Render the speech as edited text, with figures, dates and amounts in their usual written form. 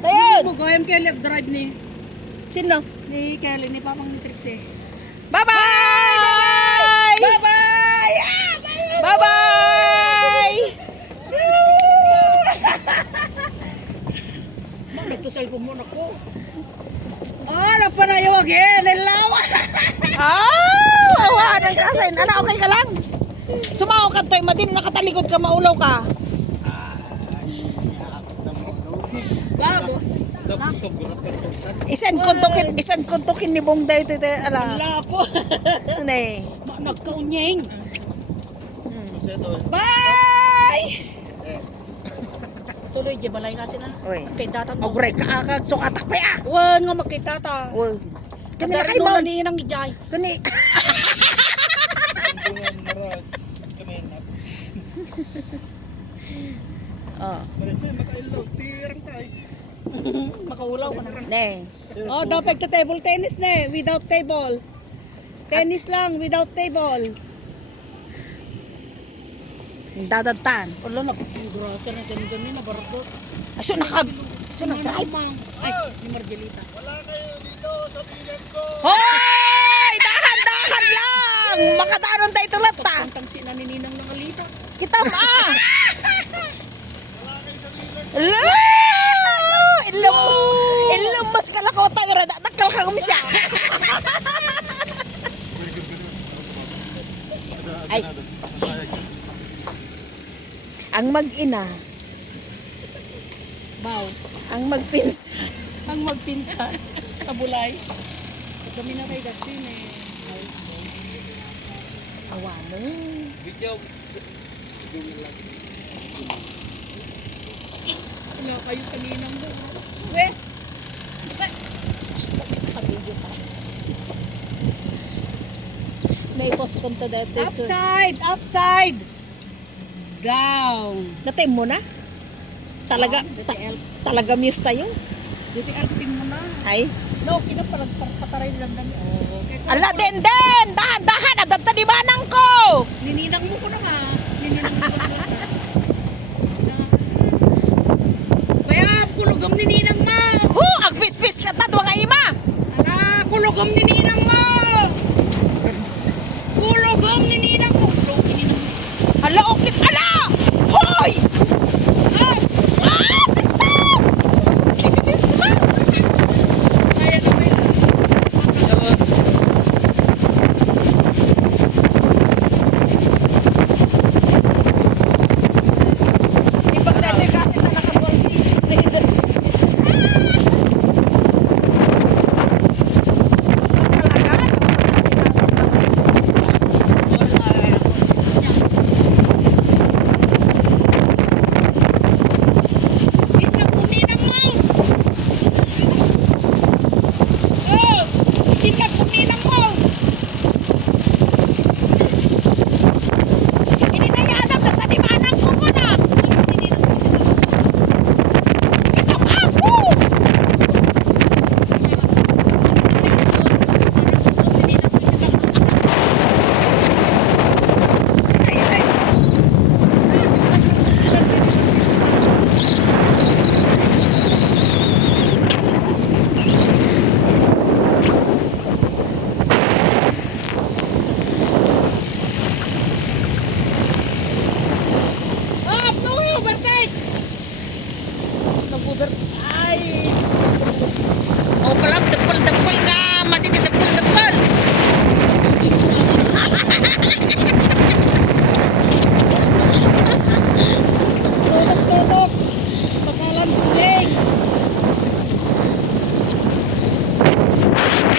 Tayon! Mo goyam Kelly drive ni Sino? Kelly ni Papang ni Trixie. Bye-bye! Bye-bye! Bye-bye! Bakit to cellphone mo nako? Ah, napanayaw again. Nalawa. Wawa ng kasain. Ano, okay ka lang? Sumaw ka to'y madin, nakatalikod ka, maulaw ka. Labo. Isan kuntukin ni Bong Day ito, ala. Lapo. Ano eh? Nagkaunyeng. Bye! Tuloy, di balay kasi na. Uy. Kay data mo. Ogre ka akag sukatak pa ya. Wan nga magkitata. Uy. Kanila Kadari kay mo mo. ni inang ijay. Kani. Oh. Makaulaw ka na. Ne. Oh, dapat ka table tennis na without table. Tennis lang without table. Dadadtan. Wala na grasa na gani na barko. Aso nag-drive. Ay, ni Margelita. Hoy! Dahan-dahan lang! Makadaron tayo tulat ta. Pagtang si naninang ng alita. Kita ma. Ilum mas kalakota nga rada takal ka kumisya. Ay. Ang mag-ina, Baw. ang magpinsan. Ang magpinsan. Kabulay. Kami na kay Gatin eh. Awano. Wala kayo sa ninang mo. We. Pag-video pa. May post ko to dati. Upside! Upside! Down! Natay mo na? Talaga, talaga muse tayo? Dito alpin mo na. Ay. No, pataray lang namin. Oh, okay. Ala, den! Dahan-dahan! Agad na di manang ko! Nininang mo ko na nga. Nininang mo ko na. Kaya, kulugam nininang mo. Ang pis-pis ka ta, duwang ima! Ala, kulugam nininang mo. Kulugam nininang mo. Kulugam nininang mo. Ala, okit! Ala! Hoy! Stop! Kikinis ka! Kaya na may Ibang dati kasi na nakabang video. Oh, palap, dapal.